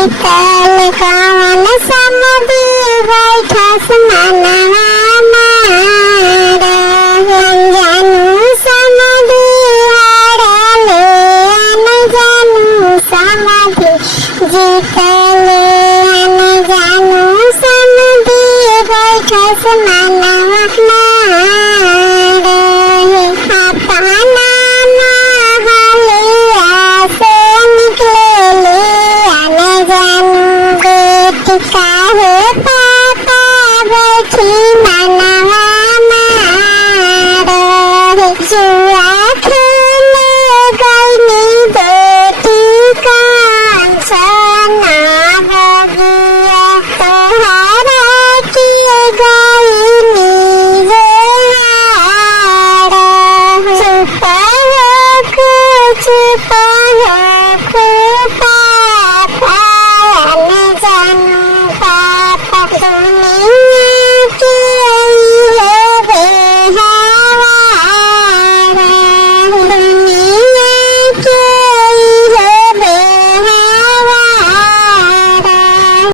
शीतल कवन समधी बैठस मनवा मार जानू समधी हरले जानू समधी जीतले जानू समधी बैठस मनवा मार अपना काहे पापा बैठी मनवा मार जुआ